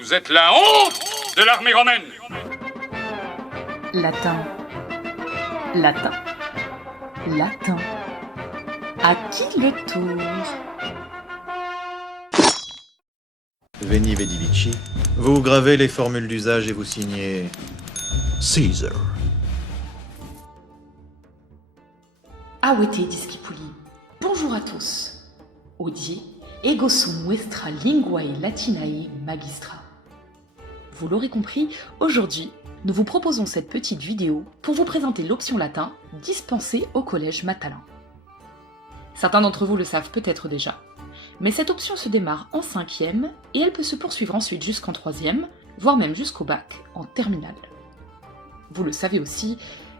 Vous êtes la honte de l'armée romaine. Latin. Latin. Latin. À qui le tour? Veni Vidi Vici. Vous gravez les formules d'usage et vous signez Caesar. Awete discipuli. Bonjour à tous. Odie, ego sum vestra linguae latinae magistra. Vous l'aurez compris, aujourd'hui, nous vous proposons cette petite vidéo pour vous présenter l'option latin dispensée au collège Matalin. Certains d'entre vous le savent peut-être déjà, mais cette option se démarre en 5e et elle peut se poursuivre ensuite jusqu'en 3e, voire même jusqu'au bac en terminale. Vous le savez aussi,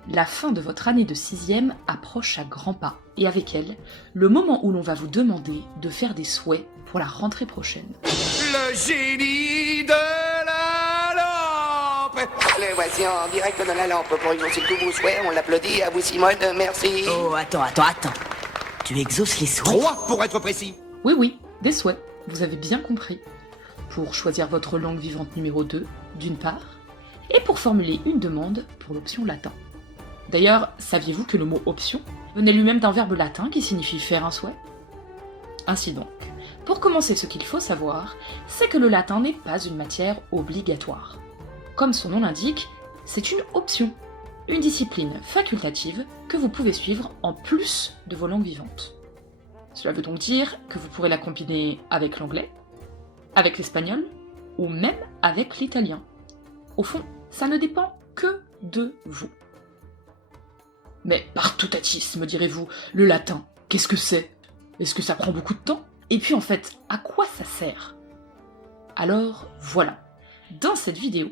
la fin de votre année de 6e approche à grands pas, et avec elle, le moment où l'on va vous demander de faire des souhaits pour la rentrée prochaine. Le génie de la lampe. Le voici en direct de la lampe pour exaucer tous vos souhaits. On l'applaudit. À vous, Simone. Merci. Oh, attends. Tu exauces les souhaits? 3 pour être précis. Oui, des souhaits, vous avez bien compris. Pour choisir votre langue vivante numéro 2, d'une part, et pour formuler une demande pour l'option latin. D'ailleurs, saviez-vous que le mot option venait lui-même d'un verbe latin qui signifie faire un souhait? Ainsi donc, pour commencer, ce qu'il faut savoir, c'est que le latin n'est pas une matière obligatoire. Comme son nom l'indique, c'est une option, une discipline facultative que vous pouvez suivre en plus de vos langues vivantes. Cela veut donc dire que vous pourrez la combiner avec l'anglais, avec l'espagnol, ou même avec l'italien. Au fond, ça ne dépend que de vous. Mais par toutatis, me direz-vous, le latin, qu'est-ce que c'est? Est-ce que ça prend beaucoup de temps? Et puis en fait, à quoi ça sert? Alors voilà, dans cette vidéo,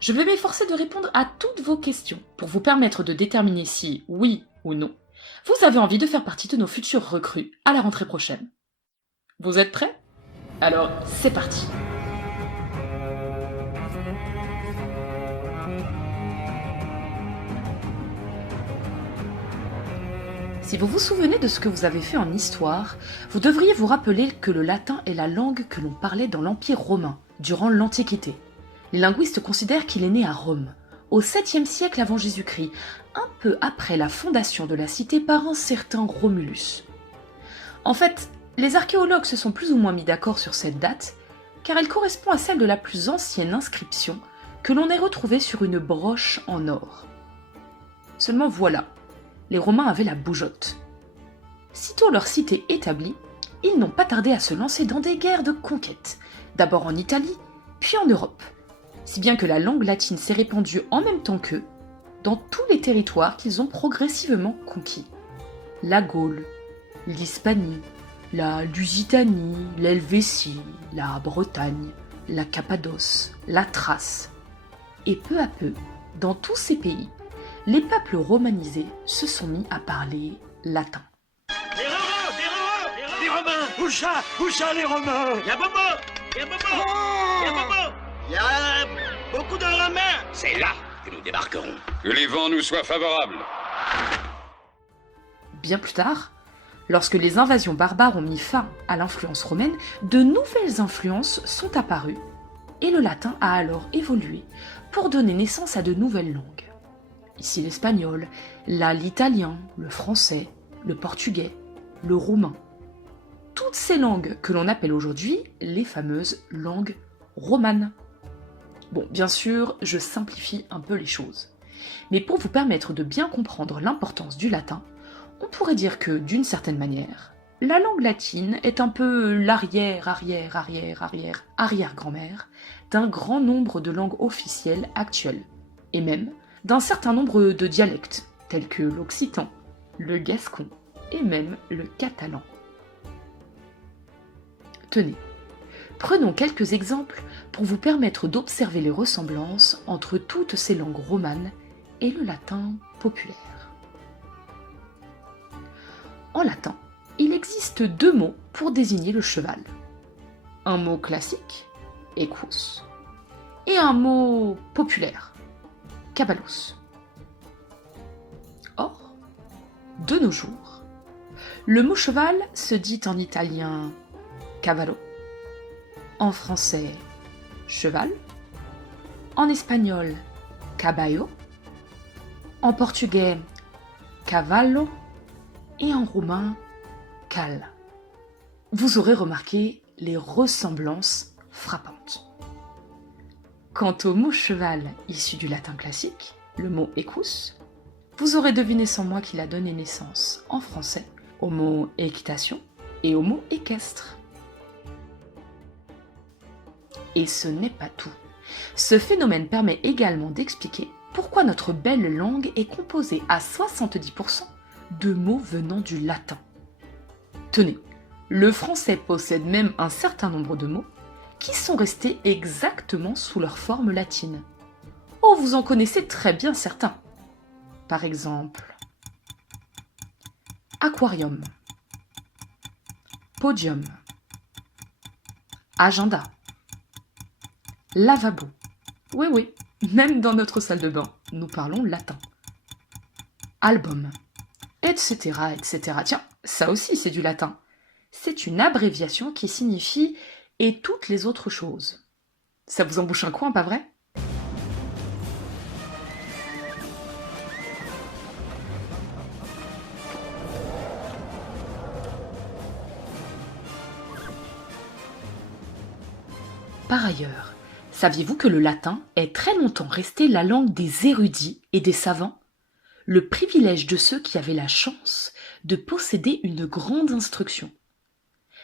je vais m'efforcer de répondre à toutes vos questions pour vous permettre de déterminer si, oui ou non, vous avez envie de faire partie de nos futurs recrues à la rentrée prochaine. Vous êtes prêts? Alors, c'est parti! Si vous vous souvenez de ce que vous avez fait en histoire, vous devriez vous rappeler que le latin est la langue que l'on parlait dans l'Empire romain, durant l'Antiquité. Les linguistes considèrent qu'il est né à Rome, au 7e siècle avant Jésus-Christ, un peu après la fondation de la cité par un certain Romulus. En fait, les archéologues se sont plus ou moins mis d'accord sur cette date, car elle correspond à celle de la plus ancienne inscription que l'on ait retrouvée sur une broche en or. Seulement voilà, les Romains avaient la bougeotte. Sitôt leur cité établie, ils n'ont pas tardé à se lancer dans des guerres de conquête, d'abord en Italie, puis en Europe, si bien que la langue latine s'est répandue en même temps qu'eux, dans tous les territoires qu'ils ont progressivement conquis. La Gaule, l'Hispanie, la Lusitanie, l'Helvétie, la Bretagne, la Cappadoce, la Thrace. Et peu à peu, dans tous ces pays, les peuples romanisés se sont mis à parler latin. Les Romains! Où ça, les Romains? Y'a Bobo! Y'a Bobo! Y'a beaucoup de Romains! C'est là que nous débarquerons. Que les vents nous soient favorables. Bien plus tard, lorsque les invasions barbares ont mis fin à l'influence romaine, de nouvelles influences sont apparues, et le latin a alors évolué pour donner naissance à de nouvelles langues. Ici l'espagnol, là l'italien, le français, le portugais, le roumain. Toutes ces langues que l'on appelle aujourd'hui les fameuses langues romanes. Bon, bien sûr, je simplifie un peu les choses. Mais pour vous permettre de bien comprendre l'importance du latin, on pourrait dire que, d'une certaine manière, la langue latine est un peu l'arrière-grand-mère d'un grand nombre de langues officielles actuelles, et même d'un certain nombre de dialectes, tels que l'occitan, le gascon et même le catalan. Tenez, prenons quelques exemples pour vous permettre d'observer les ressemblances entre toutes ces langues romanes et le latin populaire. En latin, il existe 2 mots pour désigner le cheval. Un mot classique, equus, et un mot populaire, caballos. Or, de nos jours, le mot cheval se dit en italien cavallo, en français cheval, en espagnol caballo, en portugais cavallo et en roumain cal. Vous aurez remarqué les ressemblances frappantes. Quant au mot cheval issu du latin classique, le mot equus, vous aurez deviné sans moi qu'il a donné naissance en français au mot équitation et au mot équestre. Et ce n'est pas tout. Ce phénomène permet également d'expliquer pourquoi notre belle langue est composée à 70% de mots venant du latin. Tenez, le français possède même un certain nombre de mots qui sont restés exactement sous leur forme latine. Oh, vous en connaissez très bien certains. Par exemple, aquarium, podium, agenda, lavabo. Oui, même dans notre salle de bain, nous parlons latin. Album, etc., etc. Tiens, ça aussi c'est du latin. C'est une abréviation qui signifie « et toutes les autres choses ». Ça vous embouche un coin, pas vrai ? Par ailleurs, saviez-vous que le latin est très longtemps resté la langue des érudits et des savants ? Le privilège de ceux qui avaient la chance de posséder une grande instruction.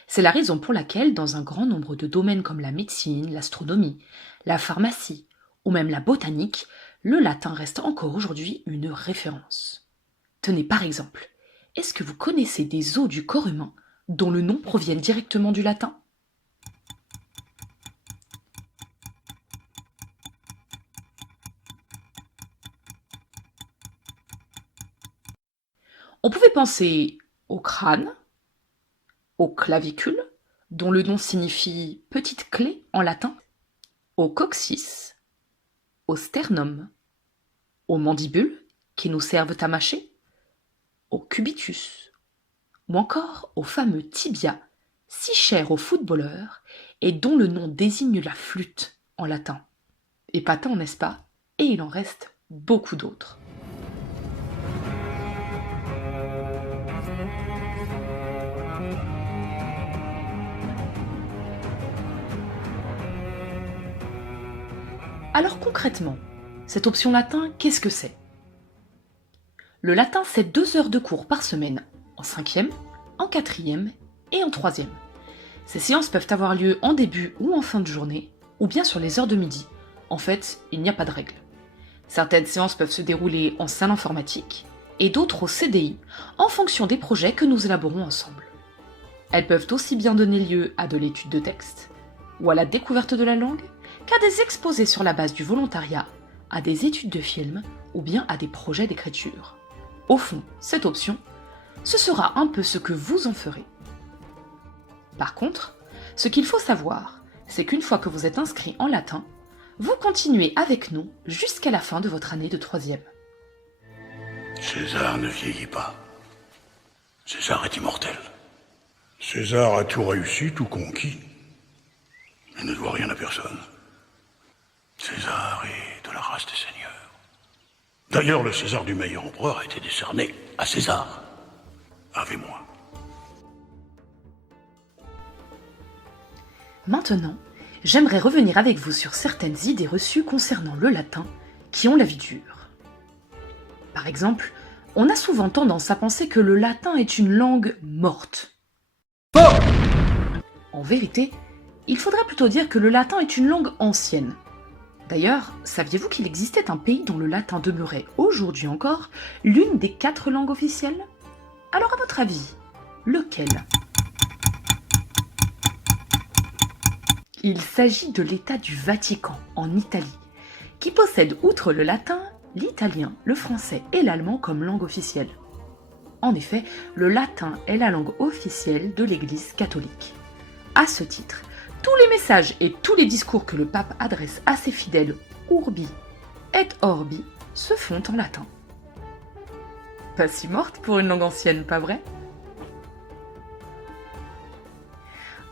C'est la raison pour laquelle, dans un grand nombre de domaines comme la médecine, l'astronomie, la pharmacie ou même la botanique, le latin reste encore aujourd'hui une référence. Tenez par exemple, est-ce que vous connaissez des os du corps humain dont le nom provient directement du latin ? On pouvait penser au crâne, au clavicule, dont le nom signifie petite clé en latin, au coccyx, au sternum, aux mandibules qui nous servent à mâcher, au cubitus, ou encore au fameux tibia, si cher aux footballeurs et dont le nom désigne la flûte en latin. Épatant, n'est-ce pas ? Et il en reste beaucoup d'autres. Alors concrètement, cette option latin, qu'est-ce que c'est ? Le latin, c'est 2 heures de cours par semaine, en 5e, en 4e et en 3e. Ces séances peuvent avoir lieu en début ou en fin de journée, ou bien sur les heures de midi. En fait, il n'y a pas de règle. Certaines séances peuvent se dérouler en salle informatique, et d'autres au CDI, en fonction des projets que nous élaborons ensemble. Elles peuvent aussi bien donner lieu à de l'étude de texte, ou à la découverte de la langue, qu'à des exposés sur la base du volontariat, à des études de films ou bien à des projets d'écriture. Au fond, cette option, ce sera un peu ce que vous en ferez. Par contre, ce qu'il faut savoir, c'est qu'une fois que vous êtes inscrit en latin, vous continuez avec nous jusqu'à la fin de votre année de 3e. César ne vieillit pas. César est immortel. César a tout réussi, tout conquis. Il ne doit rien à personne. César est de la race des seigneurs. D'ailleurs, le César du meilleur empereur a été décerné à César. Avec moi. Maintenant, j'aimerais revenir avec vous sur certaines idées reçues concernant le latin qui ont la vie dure. Par exemple, on a souvent tendance à penser que le latin est une langue morte. En vérité, il faudrait plutôt dire que le latin est une langue ancienne. D'ailleurs, saviez-vous qu'il existait un pays dont le latin demeurait aujourd'hui encore l'une des 4 langues officielles ? Alors à votre avis, lequel ? Il s'agit de l'État du Vatican, en Italie, qui possède, outre le latin, l'italien, le français et l'allemand comme langue officielle. En effet, le latin est la langue officielle de l'Église catholique. À ce titre, tous les messages et tous les discours que le pape adresse à ses fidèles urbi et orbi se font en latin. Pas si morte pour une langue ancienne, pas vrai ?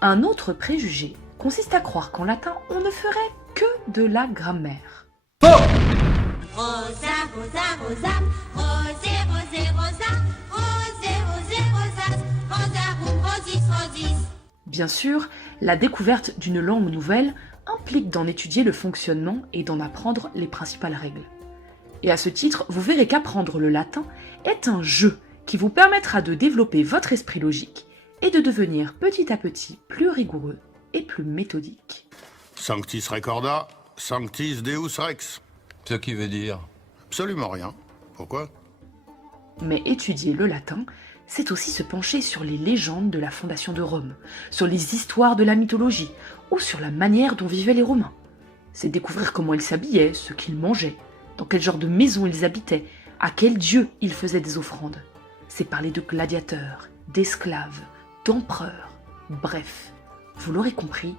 Un autre préjugé consiste à croire qu'en latin, on ne ferait que de la grammaire. Rosa, rosa, rosa, rosé, rosé, rosa, rosé, rosé, rosas, rosarum, rosis, rosis. Bien sûr, la découverte d'une langue nouvelle implique d'en étudier le fonctionnement et d'en apprendre les principales règles. Et à ce titre, vous verrez qu'apprendre le latin est un jeu qui vous permettra de développer votre esprit logique et de devenir petit à petit plus rigoureux et plus méthodique. Sanctis recorda, sanctis deus rex. Ce qui veut dire? Absolument rien. Pourquoi? Mais étudier le latin, c'est aussi se pencher sur les légendes de la fondation de Rome, sur les histoires de la mythologie ou sur la manière dont vivaient les Romains. C'est découvrir comment ils s'habillaient, ce qu'ils mangeaient, dans quel genre de maison ils habitaient, à quel dieu ils faisaient des offrandes. C'est parler de gladiateurs, d'esclaves, d'empereurs, bref, vous l'aurez compris,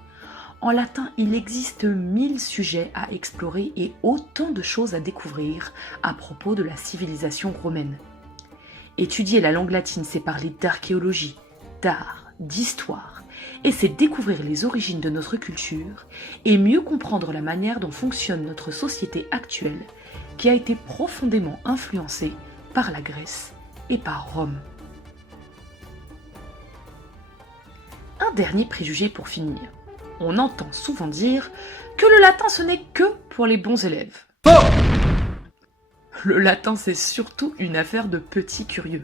en latin il existe 1000 sujets à explorer et autant de choses à découvrir à propos de la civilisation romaine. Étudier la langue latine, c'est parler d'archéologie, d'art, d'histoire, et c'est découvrir les origines de notre culture et mieux comprendre la manière dont fonctionne notre société actuelle, qui a été profondément influencée par la Grèce et par Rome. Un dernier préjugé pour finir. On entend souvent dire que le latin ce n'est que pour les bons élèves. Le latin c'est surtout une affaire de petits curieux.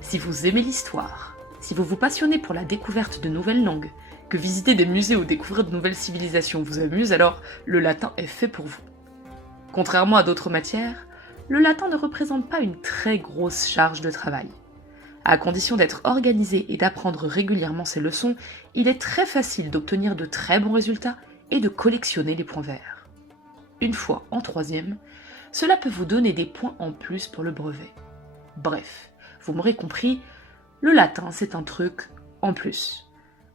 Si vous aimez l'histoire, si vous vous passionnez pour la découverte de nouvelles langues, que visiter des musées ou découvrir de nouvelles civilisations vous amuse, alors le latin est fait pour vous. Contrairement à d'autres matières, le latin ne représente pas une très grosse charge de travail. À condition d'être organisé et d'apprendre régulièrement ses leçons, il est très facile d'obtenir de très bons résultats et de collectionner les points verts. Une fois en 3e, cela peut vous donner des points en plus pour le brevet. Bref, vous m'aurez compris, le latin c'est un truc en plus.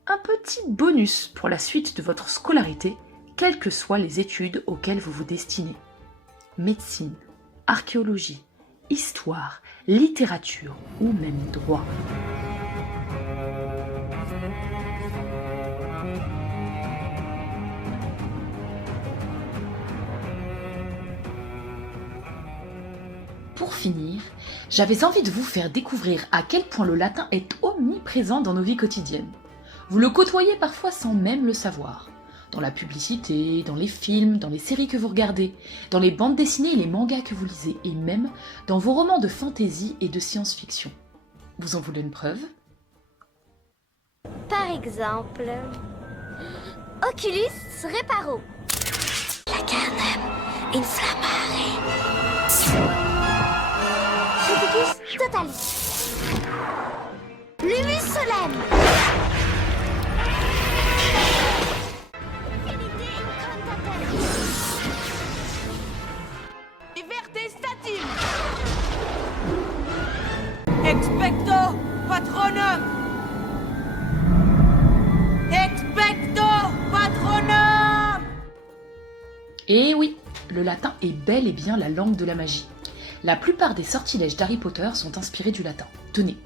Un petit bonus pour la suite de votre scolarité, quelles que soient les études auxquelles vous vous destinez. Médecine, archéologie, histoire, littérature ou même droit. Pour finir, j'avais envie de vous faire découvrir à quel point le latin est omniprésent dans nos vies quotidiennes. Vous le côtoyez parfois sans même le savoir. Dans la publicité, dans les films, dans les séries que vous regardez, dans les bandes dessinées et les mangas que vous lisez, et même dans vos romans de fantasy et de science-fiction. Vous en voulez une preuve? Par exemple, Oculus Reparo. La carnem inflammare. Focus totalis. Lumus solem. Expecto patronum! Expecto patronum! Et oui, le latin est bel et bien la langue de la magie. La plupart des sortilèges d'Harry Potter sont inspirés du latin. Tenez,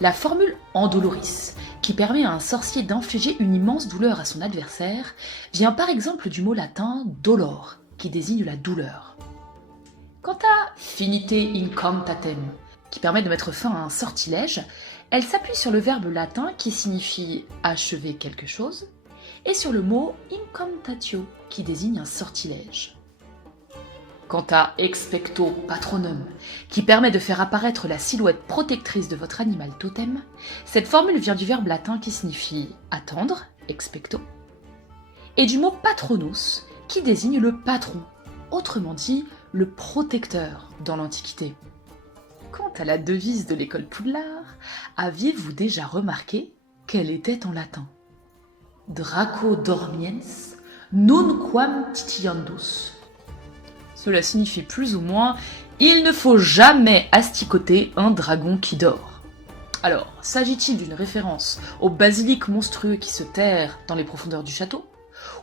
la formule Andoloris, qui permet à un sorcier d'infliger une immense douleur à son adversaire, vient par exemple du mot latin dolor, qui désigne la douleur. Quant à finite incantatem, qui permet de mettre fin à un sortilège, elle s'appuie sur le verbe latin qui signifie achever quelque chose, et sur le mot incantatio, qui désigne un sortilège. Quant à expecto patronum, qui permet de faire apparaître la silhouette protectrice de votre animal totem, cette formule vient du verbe latin qui signifie attendre, expecto, et du mot patronus, qui désigne le patron, autrement dit le protecteur dans l'Antiquité. Quant à la devise de l'école Poudlard, aviez-vous déjà remarqué qu'elle était en latin? Draco dormiens, nunquam titiandus. Cela signifie plus ou moins « Il ne faut jamais asticoter un dragon qui dort ». Alors, s'agit-il d'une référence au basilic monstrueux qui se terre dans les profondeurs du château?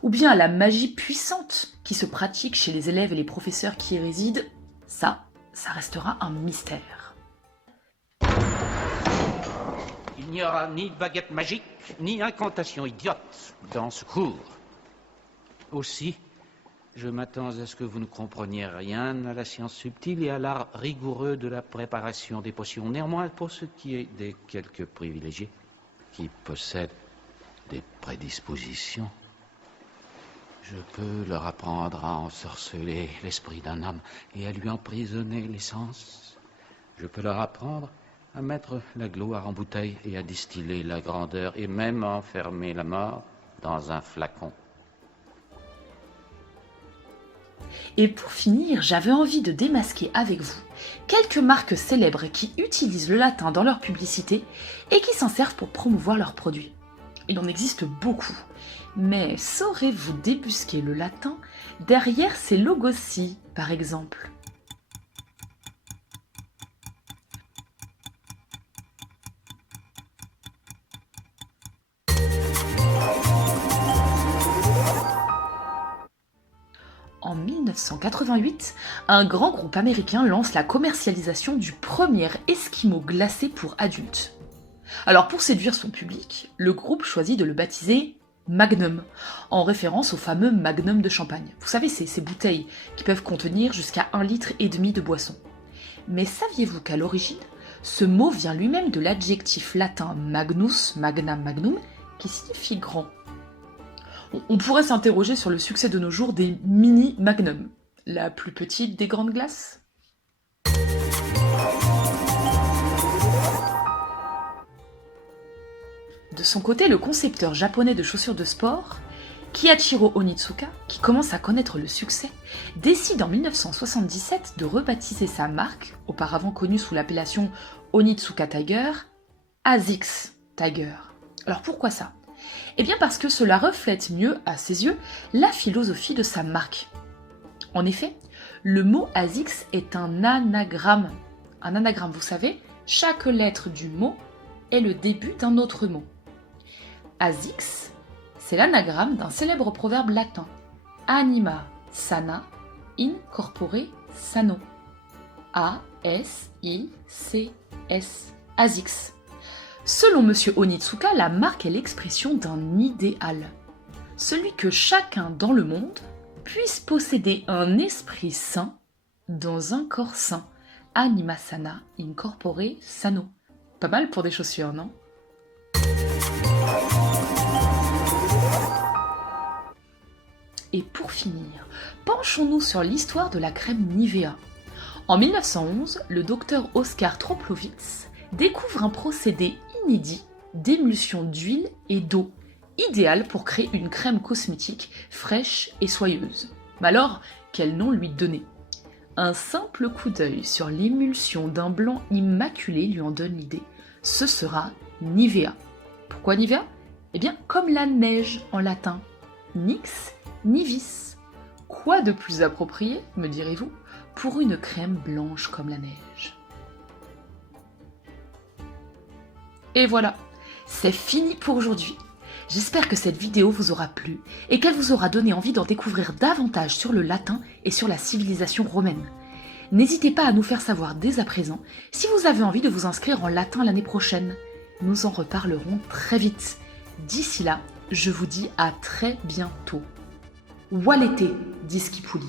Ou bien à la magie puissante qui se pratique chez les élèves et les professeurs qui y résident? Ça restera un mystère. Il n'y aura ni baguette magique, ni incantation idiote dans ce cours. Aussi, Je m'attends à ce que vous ne compreniez rien à la science subtile et à l'art rigoureux de la préparation des potions. Néanmoins, pour ce qui est des quelques privilégiés qui possèdent des prédispositions, je peux leur apprendre à ensorceler l'esprit d'un homme et à lui emprisonner les sens. Je peux leur apprendre à mettre la gloire en bouteille et à distiller la grandeur et même à enfermer la mort dans un flacon. Et pour finir, j'avais envie de démasquer avec vous quelques marques célèbres qui utilisent le latin dans leur publicité et qui s'en servent pour promouvoir leurs produits. Il en existe beaucoup, mais saurez-vous débusquer le latin derrière ces logos-ci, par exemple ? En 1988, un grand groupe américain lance la commercialisation du premier esquimau glacé pour adultes. Alors pour séduire son public, le groupe choisit de le baptiser Magnum, en référence au fameux Magnum de champagne. Vous savez, ces bouteilles qui peuvent contenir jusqu'à 1,5 litre de boisson. Mais saviez-vous qu'à l'origine, ce mot vient lui-même de l'adjectif latin magnus, magnam, magnum, qui signifie grand. On pourrait s'interroger sur le succès de nos jours des mini Magnum, la plus petite des grandes glaces. De son côté, le concepteur japonais de chaussures de sport, Kiichiro Onitsuka, qui commence à connaître le succès, décide en 1977 de rebaptiser sa marque, auparavant connue sous l'appellation Onitsuka Tiger, ASICS Tiger. Alors pourquoi ça ? Eh bien parce que cela reflète mieux, à ses yeux, la philosophie de sa marque. En effet, le mot ASICS est un anagramme. Un anagramme, vous savez, chaque lettre du mot est le début d'un autre mot. ASICS, c'est l'anagramme d'un célèbre proverbe latin. Anima sana, in corpore sano. A-S-I-C-S. ASICS. Selon M. Onitsuka, la marque est l'expression d'un idéal. Celui que chacun dans le monde puisse posséder un esprit sain dans un corps sain. Anima sana, in corpore sano. Pas mal pour des chaussures, non ? Et pour finir, penchons-nous sur l'histoire de la crème Nivea. En 1911, le docteur Oskar Troplowitz découvre un procédé inédit d'émulsion d'huile et d'eau, idéal pour créer une crème cosmétique fraîche et soyeuse. Mais alors, quel nom lui donner ? Un simple coup d'œil sur l'émulsion d'un blanc immaculé lui en donne l'idée. Ce sera Nivea. Pourquoi Nivea ? Eh bien, comme la neige en latin. Nix nivis. Quoi de plus approprié, me direz-vous, pour une crème blanche comme la neige ? Et voilà, c'est fini pour aujourd'hui. J'espère que cette vidéo vous aura plu et qu'elle vous aura donné envie d'en découvrir davantage sur le latin et sur la civilisation romaine. N'hésitez pas à nous faire savoir dès à présent si vous avez envie de vous inscrire en latin l'année prochaine. Nous en reparlerons très vite. D'ici là, je vous dis à très bientôt. Walete, dit Skipuli.